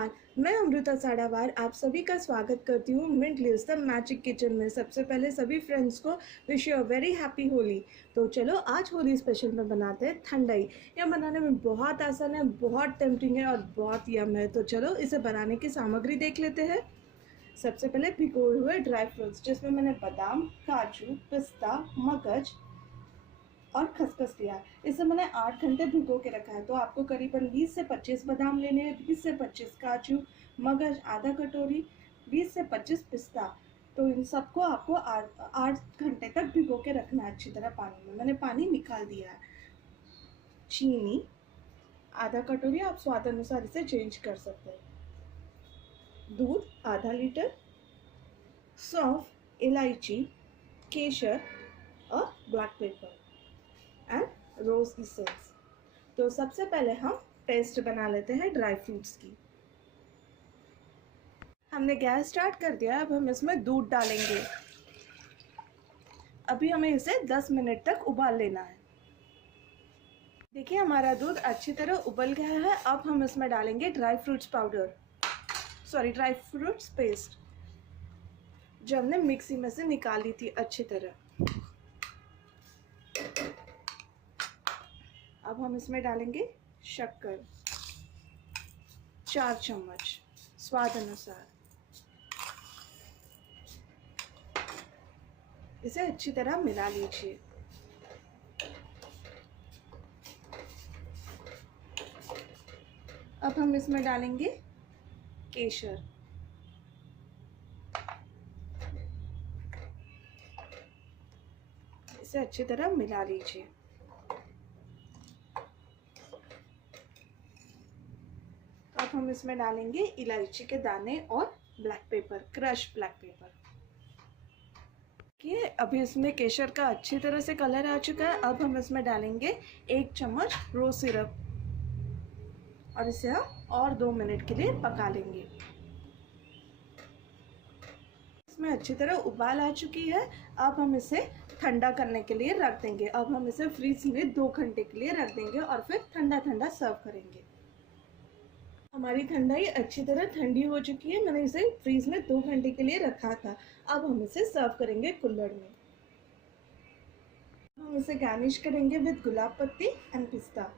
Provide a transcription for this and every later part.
नमस्कार, मैं अमृता साड़ावार आप सभी का स्वागत करती हूँ mint leaves the magic kitchen में। सबसे पहले सभी फ्रेंड्स को wish you a very happy Holi. तो चलो आज होली स्पेशल में बनाते हैं ठंडाई। यह बनाने में बहुत आसान है, बहुत टेम्पटिंग है और बहुत यम है। तो चलो इसे बनाने की सामग्री देख लेते हैं। सबसे पहले भिगोए हुए ड्राई फ्रूट्स, जिसमें मैंने बादाम, काजू, पिस्ता, मगज और खसखस लिया है। इसे मैंने 8 घंटे भिगो के रखा है। तो आपको करीबन 20 से 25 बादाम लेने हैं, 20 से 25 काजू, मगज आधा कटोरी, 20 से 25 पिस्ता। तो इन सबको आपको 8 घंटे तक भिगो के रखना है अच्छी तरह पानी में। मैंने पानी निकाल दिया है। चीनी आधा कटोरी, आप स्वाद अनुसार इसे चेंज कर सकते हैं। दूध आधा लीटर, सौंफ, इलायची, केसर और black pepper and rose essence. तो सबसे पहले हम पेस्ट बना लेते हैं ड्राई फ्रूट्स की। हमने गैस स्टार्ट कर दिया है। अब हम इसमें दूध डालेंगे। अभी हमें इसे 10 मिनट तक उबाल लेना है। देखिए हमारा दूध अच्छी तरह उबल गया है। अब हम इसमें डालेंगे ड्राई फ्रूट्स पेस्ट, जो हमने मिक्सी में से निकाली थी अच्छी तरह। अब हम इसमें डालेंगे शक्कर 4 चम्मच स्वाद अनुसार। इसे अच्छी तरह मिला लीजिए। अब हम इसमें डालेंगे केसर, इसे अच्छी तरह मिला लीजिए। अब हम इसमें डालेंगे इलायची के दाने और black paper, crush black pepper. ये अभी इसमें केसर का अच्छी तरह से कलर आ चुका है। अब हम इसमें डालेंगे 1 चम्मच रोज सिरप और इसे हम और 2 मिनट के लिए पका लेंगे। इसमें अच्छी तरह उबाल आ चुकी है। अब हम इसे ठंडा करने के लिए रख देंगे। अब हम इसे फ्रीज में 2 घंटे के लिए रख देंगे और फिर ठंडा ठंडा सर्व करेंगे। हमारी ठंडाई अच्छी तरह ठंडी हो चुकी है। मैंने इसे फ्रीज में 2 घंटे के लिए रखा था। अब हम इसे सर्व करेंगे कुल्हड़ में। हम इसे गार्निश करेंगे विद गुलाब पत्ती एंड पिस्ता।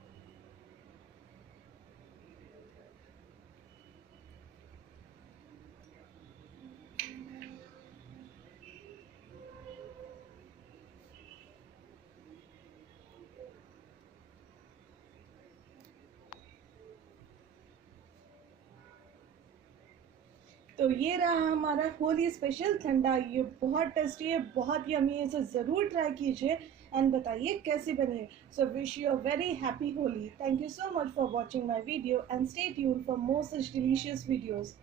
तो ये रहा हमारा होली स्पेशल ठंडा। ये बहुत टेस्टी है, बहुत यमी है। इसे ज़रूर ट्राई कीजिए एंड बताइए कैसी बनी है। So wish you a very happy Holi. Thank you so much for watching my video and stay tuned for more such delicious videos.